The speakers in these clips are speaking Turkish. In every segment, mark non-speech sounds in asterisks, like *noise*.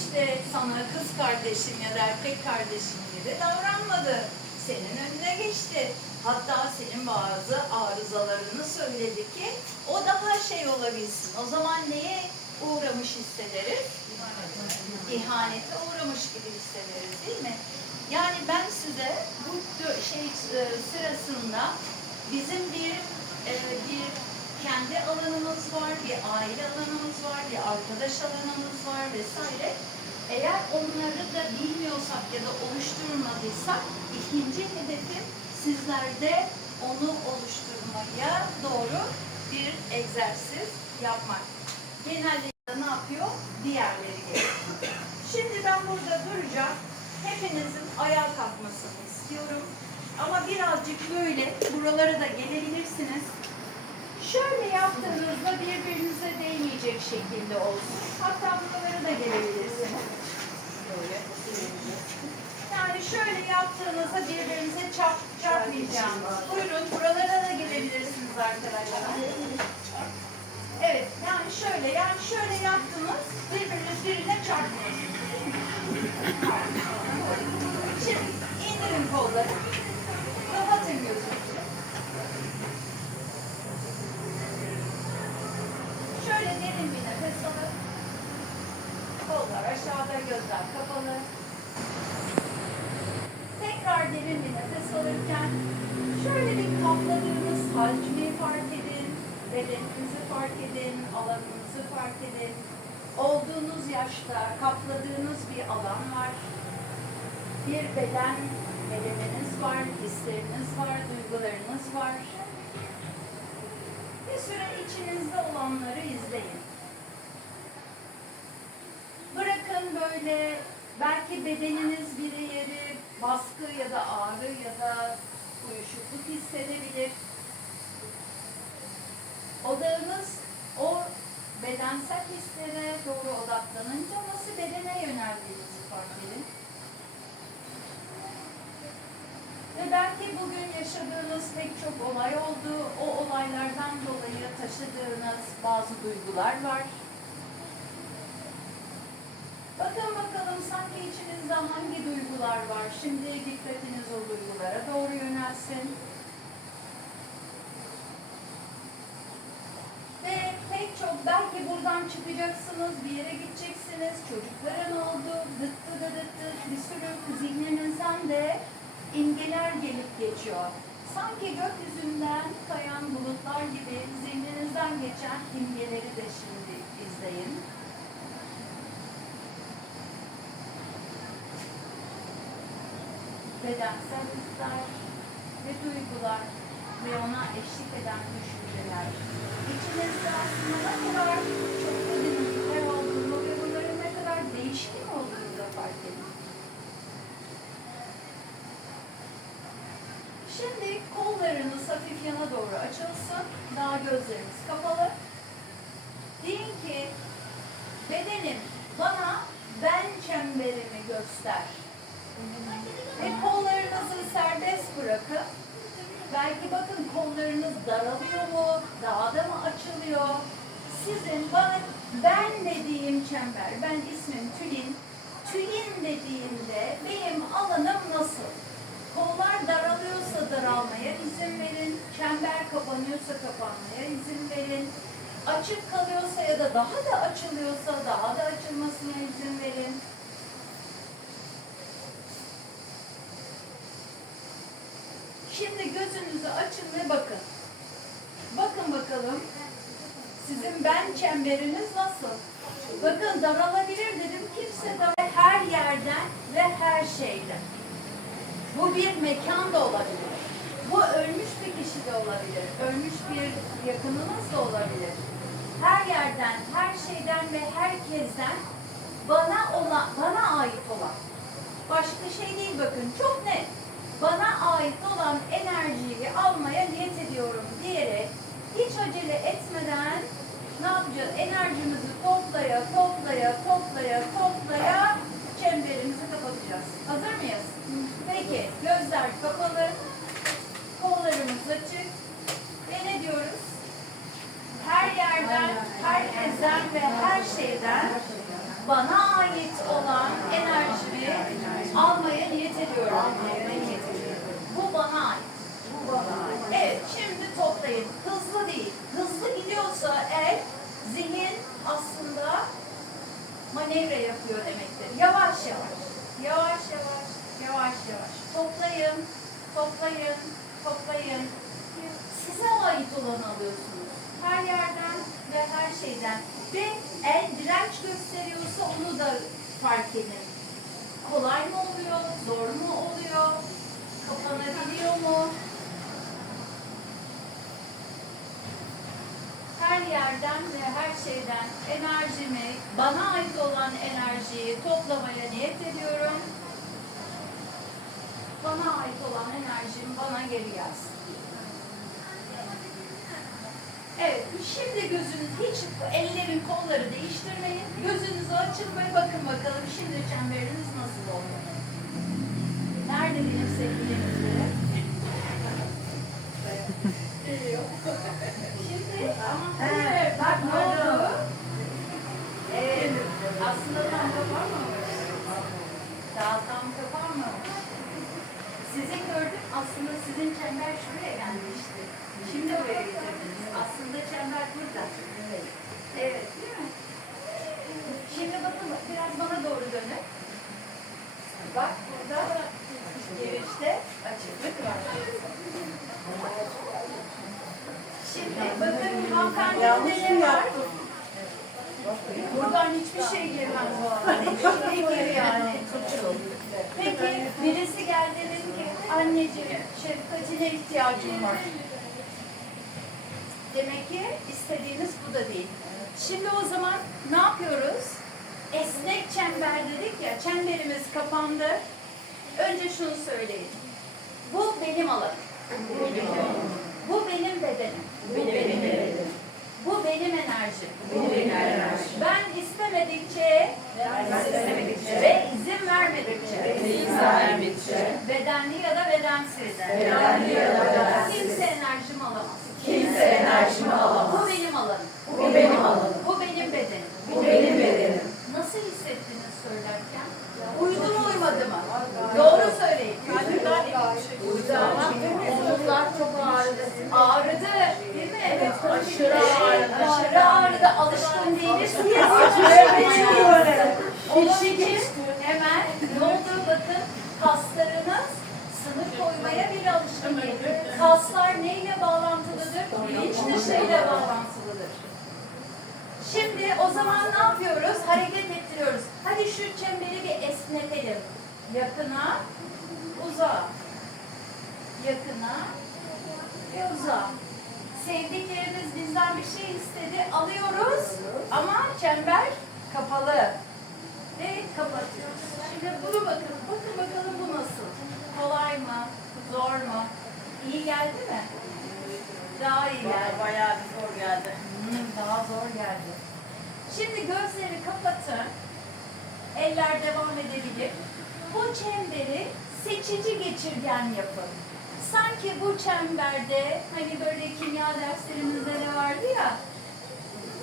işte sana kız kardeşin ya da erkek kardeşin gibi davranmadı. Senin önüne geçti. Hatta senin bazı arızalarını söyledi ki o daha şey olabilsin. O zaman neye uğramış hissederiz? İhanete uğramış gibi hissederiz değil mi? Yani ben size bu şey e, sırasında bizim bir e, bir kendi alanımız var, bir aile alanımız var, bir arkadaş alanımız var vesaire. Eğer onları da bilmiyorsak ya da oluşturmadıysak ikinci hedefim sizlerde onu oluşturmaya doğru bir egzersiz yapmak. Genellikle ne yapıyor? Diğerleri geliyor. Şimdi ben burada duracağım. Hepinizin ayağa kalkmasını istiyorum. Ama birazcık böyle buralara da gelebilirsiniz. Şöyle yaptığınızda birbirinize değmeyecek şekilde olsun. Hatta buralara da gelebilirsiniz. Yani şöyle yaptığınızda birbirinize çarp, çarpmayacağınız. Buyurun buralara da gelebilirsiniz arkadaşlar. Evet yani şöyle yani şöyle yaptınız birbiriniz birine çarptınız. Şimdi indirin kolları. Aşağıda, gözler kapalı. Tekrar derin bir nefes alırken şöyle bir kapladığınız hacmi fark edin, bedeninizi fark edin, alanınızı fark edin. Olduğunuz yaşta kapladığınız bir alan var. Bir beden, bedeniniz var, hisleriniz var, duygularınız var. Bir süre içinizde olanları izleyin. Böyle belki bedeniniz bir yeri baskı ya da ağrı ya da uyuşukluk hissedebilir. Odağınız o bedensel hislere doğru odaklanınca nasıl bedene yöneldiğinizi fark edin. Ve belki bugün yaşadığınız pek çok olay oldu. O olaylardan dolayı taşıdığınız bazı duygular var. Bakın bakalım sanki içinizde hangi duygular var. Şimdi dikkatiniz o duygulara doğru yönelsin. Ve pek çok belki buradan çıkacaksınız, bir yere gideceksiniz, çocuklara ne oldu, dıttı da dıttı, bir sürü zihninizden de imgeler gelip geçiyor. Sanki gökyüzünden kayan bulutlar gibi zihninizden geçen imgeleri de şimdi izleyin. Bedensel hisler ve duygular ve ona eşlik eden düşünceler. İçinizde aslında ne kadar çok derinlikler olduğunu ve bunların ne kadar değişkin olduğunu da fark edin. Şimdi kollarınız hafif yana doğru açılsın. Daha gözleriniz kapalı. Deyin ki bedenim bana ben çemberimi göster. Ve kollarınızı serbest bırakın. Belki bakın kollarınız daralıyor mu? Daha da mı açılıyor? Sizin bana ben dediğim çember, ben ismim Tülin. Tülin dediğimde benim alanım nasıl? Kollar daralıyorsa daralmaya izin verin. Çember kapanıyorsa kapanmaya izin verin. Açık kalıyorsa ya da daha da açılıyorsa daha da açılmasına izin verin. Şimdi gözünüzü açın ve bakın. Bakın bakalım. Sizin ben çemberiniz nasıl? Bakın daralabilir dedim. Kimse de her yerden ve her şeyden. Bu bir mekan da olabilir. Bu ölmüş bir kişi de olabilir. Ölmüş bir yakınınız da olabilir. Her yerden, her şeyden ve herkesten bana olan, bana ait olan başka şey değil bakın çok net. Bana ait olan enerjiyi almaya niyet ediyorum diyerek hiç acele etmeden ne yapacağız? Enerjimizi toplaya, toplaya, toplaya, toplaya çemberimizi kapatacağız. Hazır mıyız? Peki, gözler kapalı, kollarımız açık ve ne diyoruz? Her yerden, herkesten ve her şeyden bana ait olan enerjimi almaya niyet ediyorum. Bu bana ait. Bu bana ait. Evet, şimdi toplayın. Hızlı değil. Hızlı gidiyorsa eğer zihin aslında manevra yapıyor demektir. Yavaş yavaş. Yavaş yavaş. Yavaş yavaş. Toplayın. Toplayın. Toplayın. Size ait olanı alıyorsunuz. Her yerden ve her şeyden. Ve el direnç gösteriyorsa onu da fark edin. Kolay mı oluyor? Zor mu oluyor? Kapanabiliyor mu? Her yerden ve her şeyden enerjimi, bana ait olan enerjiyi toplamaya niyet ediyorum. Bana ait olan enerjim bana geri gelsin. Evet, şimdi gözünüz hiç ellerin kolları değiştirmeyin. Gözünüzü açın ve bakın bakalım şimdi çemberiniz nasıl oluyor. Nerede benim sevgilim üzere? *laughs* *laughs* Şimdi ama hayır, bak ne oldu? Evet, aslında tam kapanmamış. Daha tam kapanmamış. Sizi gördüm, aslında sizin çember şuraya gelmişti. Şimdi buraya getirdiniz. Aslında çember burada. Evet. Evet, değil mi? Şimdi bakın, biraz bana doğru dönün. Bak burada girişte açıklık var. Şimdi bakın hanımefendide ne var? Buradan hiçbir şey girmez bu arada. Hiçbir gir yani. Peki birisi geldi dedi ki anneciğim şefkatine ihtiyacım var. Demek ki istediğiniz bu da değil. Şimdi o zaman ne yapıyoruz? Esnek çember dedik ya, çemberimiz kapandı. Önce şunu söyleyin. Bu benim alanım. Bu benim bedenim. Bu benim bedenim. Bu benim enerjim. Ben istemedikçe, ve izin vermedikçe, bedenli ya da bedensiz, kimse enerjimi alamaz. Kimse enerjimi alamaz. Bu benim alanım. Bu benim alanım. Bu benim bedenim. Bu benim bedenim. Nasıl hissettiniz söylerken? Uydu mu uymadı mı? Doğru söyleyin. Ama omuzlar çok ağrıdı. Ağrıdı değil mi? Evet. Aşırı ağrıdı. Aşırı ağrıdı. Alışkın değiliz. Onun için hemen ne oldu bakın kaslarınız sınır koymaya bir alışkın değil. Kaslar neyle bağlantılıdır? Bilinç dışıyla bağlantılıdır. Şimdi o zaman ne yapıyoruz? Hareket ettiriyoruz. Hadi şu çemberi bir esnetelim. Yakına, uzağa. Yakına ve uzağa. Sevdiklerimiz bizden bir şey istedi. Alıyoruz ama çember kapalı. Ve kapatıyoruz. Şimdi bunu bakın. Bakın bakalım bu nasıl? Kolay mı? Zor mu? İyi geldi mi? Daha iyi geldi. Bayağı bir zor geldi. Hmm, daha zor geldi. Şimdi gözleri kapatın. Eller devam edebilir. Bu çemberi seçici geçirgen yapın. Sanki bu çemberde hani böyle kimya derslerimizde de vardı ya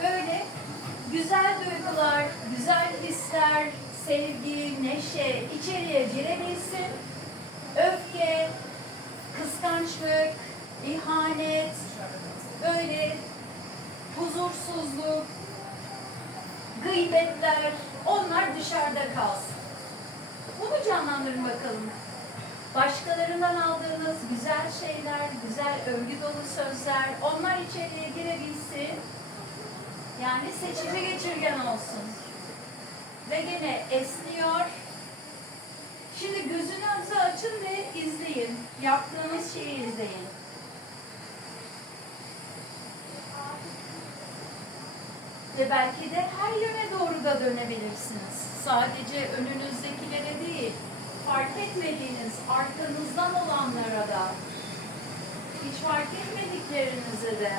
böyle güzel duygular, güzel hisler, sevgi, neşe içeriye girebilsin. Öfke, kıskançlık, ihanet, böyle huzursuzluk, gıybetler, onlar dışarıda kalsın. Bunu canlandırın bakalım. Başkalarından aldığınız güzel şeyler, güzel övgü dolu sözler, onlar içeriye girebilsin. Yani seçici geçirgen olsun. Ve gene esniyor. Şimdi gözünüzü açın ve izleyin. Yaptığınız şeyi izleyin. Ve belki de her yöne doğru da dönebilirsiniz. Sadece önünüzdekilere değil, fark etmediğiniz arkanızdan olanlara da, hiç fark etmediklerinize de.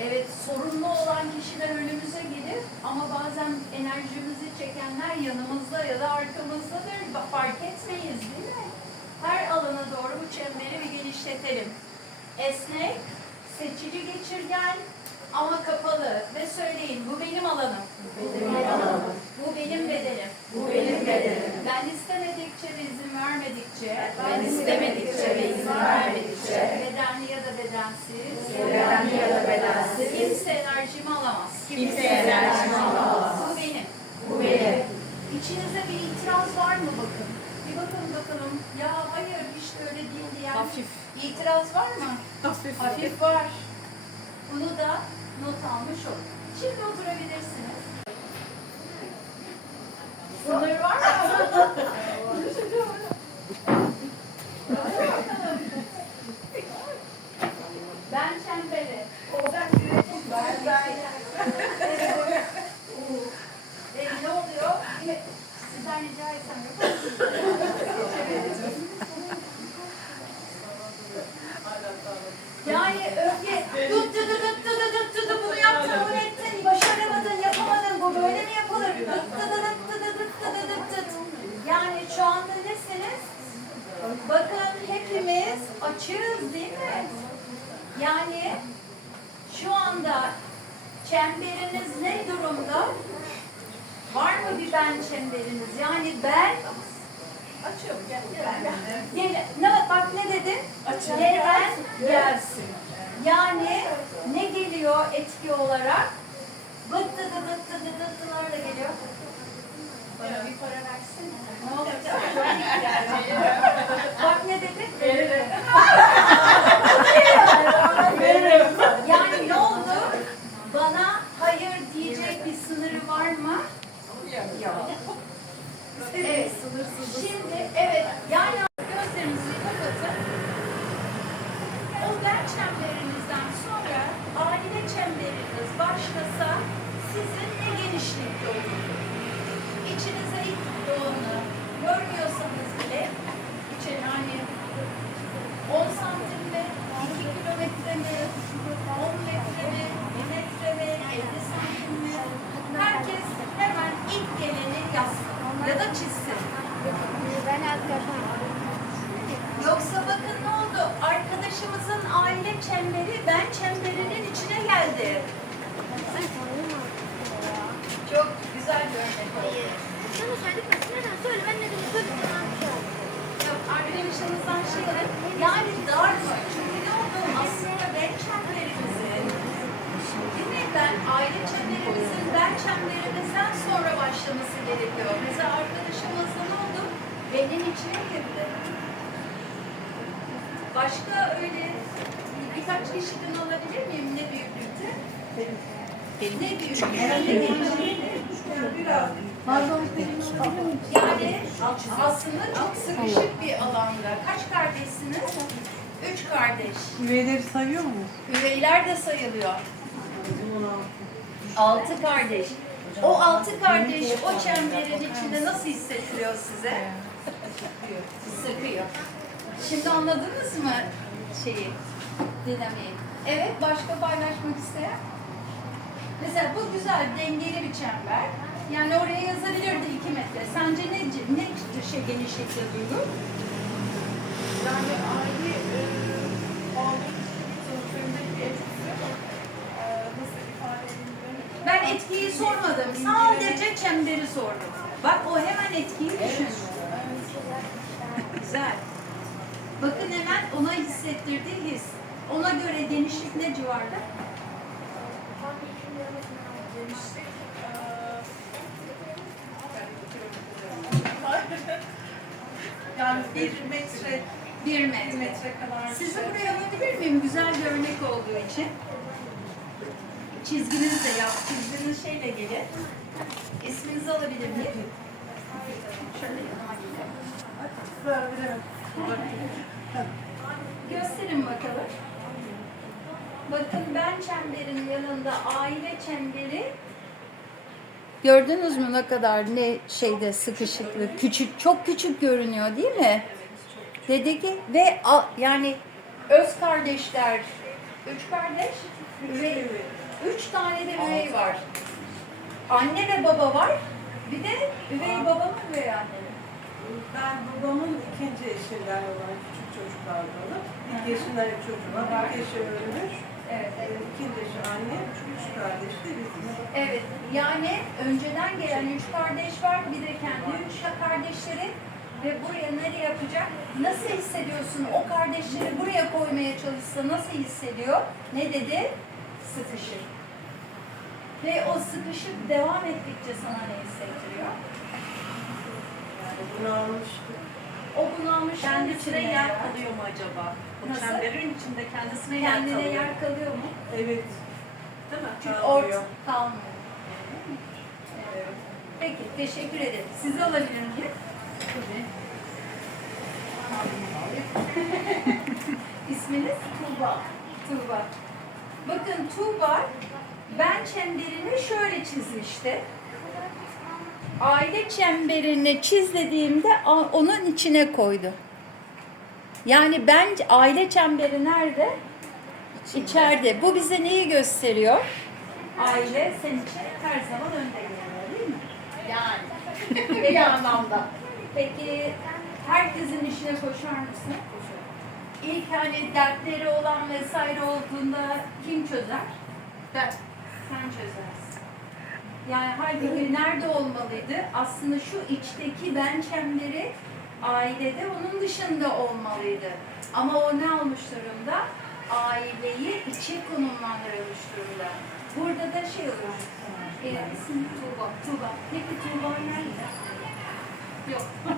Evet, sorunlu olan kişiler önümüze gelir ama bazen enerjimizi çekenler yanımızda ya da arkamızdadır. Fark etmeyiz değil mi? Her alana doğru bu çemberi bir genişletelim. Esnek, seçici geçirgen, ama kapalı ve söyleyin bu benim alanım. Benim alanım. Bu benim bedenim. Bu benim bedenim. Ben istemedikçe ve izin vermedikçe Ben istemedikçe ve izin vermedikçe bedenli ya da bedensiz bedenli ya da bedensiz kimse enerjimi alamaz. kimse enerjimi alamaz. Bu benim. Bu benim. İçinizde bir itiraz var mı bakın? Bir bakın bakalım. Ya hayır hiç böyle değil diyen Hafif. itiraz var mı? Hafif. Hafif var. Bunu da not almış olun. Şimdi oturabilirsiniz. Sınır var mı? *laughs* ben çemberiniz? Yani ben Açıyorum. Gel, gel. Gel, ne, bak ne dedi? Gelen gelsin. Yani ne geliyor etki olarak? Bıttı dı dıttı dı dıttılar da geliyor. Bana bir para versene. Ne olacak? Bak ne dedi? Yani ne oldu? Bana hayır diyecek bir sınırı var mı? Evet. Şimdi evet yani gözlerinizi kapatın. O ben çemberinizden sonra aile çemberiniz başlasa sizin ne genişlikte olur? İçinize ilk doğanı görmüyorsanız bile içeri hani Yoksa bakın ne oldu? Arkadaşımızın aile çemberi ben çemberinin içine geldi. Çok güzel bir örnek oldu. Sana söylemesin. Neden? Söyle. Ben ne dedim? Söyle. Şey. Yok, arkadaşımızdan şey alın. Yani dar mı? Çünkü ne oldu? Aslında ben çemberimizin mi? Ben aile çemberimizin ben çemberimizden sonra başlaması gerekiyor. Mesela arkadaşımızda Benim içine girdi. Başka öyle birkaç kişiden alabilir miyim? Ne büyüklükte? Ne büyüklükte? Ne büyüklükte? Yani aslında çok sıkışık bir alanda. Kaç kardeşsiniz? Üç kardeş. Üyeleri sayıyor mu? Üveyler de sayılıyor. Altı kardeş. O altı kardeş o çemberin içinde nasıl hissettiriyor size? Sıkıyor. Şimdi anladınız mı şeyi, dinamiği? Evet, başka paylaşmak isteyen? Mesela bu güzel, dengeli bir çember. Yani oraya yazabilirdi iki metre. Sence ne, ne şey genişlikte duygu? Yani aile e, etkisi e, nasıl ifade edilir? Ben etkiyi sormadım. Sadece çemberi sordum. Bak o hemen etkiyi düşündü. Güzel. Bakın hemen ona hissettirdiği his. Ona göre genişlik ne civarda? Genişlik *laughs* yani bir metre, Bir bir metre. metre kadar Sizi şey. buraya alabilir miyim? Güzel bir örnek olduğu için. Çizginizi de yap. Çizginiz şeyle gelin. İsminizi alabilir miyim? Şöyle yanıma gelin. Gösterin bakalım. Bakın ben çemberin yanında aile çemberi Gördünüz mü ne kadar ne şeyde sıkışıklık, küçük, çok küçük görünüyor değil mi? Dedi ki ve a- yani öz kardeşler, üç kardeş, üvey, üç tane de üvey var. Anne ve baba var, bir de üvey baba mı üvey anne? Ben babamın ikinci eşinden olan küçük çocuklardanım. İlk eşinden hep çocuğum var. İlk eşi ölmüş. Evet. İkinci anne, üç kardeş de biziz. Evet, yani önceden gelen üç kardeş var, bir de kendi üç kardeşleri ve buraya nereye yapacak? Nasıl hissediyorsun? O kardeşleri buraya koymaya çalışsa nasıl hissediyor? Ne dedi? Sıkışık. Ve o sıkışık devam ettikçe sana ne hissettiriyor? Yani bunu almıştı. O bunalmış Kendisine yer kalıyor mu acaba? Bu Nasıl? çemberin içinde kendisine yer Kendine kalıyor. yer kalıyor mu? Evet. Değil mi? Çünkü Kalmıyor. ort kalmıyor. Evet. Peki, teşekkür ederim. Sizi alabilir miyim? Tabii. *laughs* İsminiz? Tuğba. Tuğba. Bakın Tuğba, ben çemberini şöyle çizmişti. Aile çemberini çiz dediğimde a- onun içine koydu. Yani ben aile çemberi nerede? İçeride. Bu bize neyi gösteriyor? Aile senin için her zaman önde geliyor değil mi? Yani. *laughs* bir anlamda. Peki herkesin işine koşar mısın? Koşar. İlk hani dertleri olan vesaire olduğunda kim çözer? Ben. Sen çözersin. Yani halbuki nerede olmalıydı? Aslında şu içteki ben çemberi ailede onun dışında olmalıydı. Ama o ne olmuş durumda? Aileyi içe konumlandırılmış durumda. Burada da şey olur. E, isim Tuğba. Tuğba. Peki Tuğba nerede? Yok. *laughs*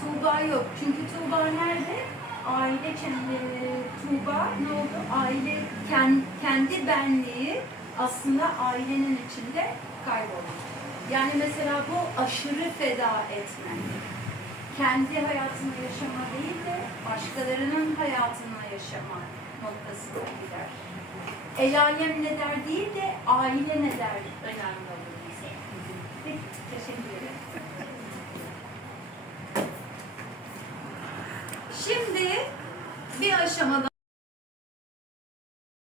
Tuğba yok. Çünkü Tuğba nerede? Aile çemberi. Tuğba ne oldu? Aile kendi benliği aslında ailenin içinde kayboldu. Yani mesela bu aşırı feda etme. Kendi hayatını yaşama değil de başkalarının hayatını yaşama noktasına gider. El alem ne der değil de aile ne der önemli olur bize. Peki, teşekkür ederim. Şimdi bir aşamada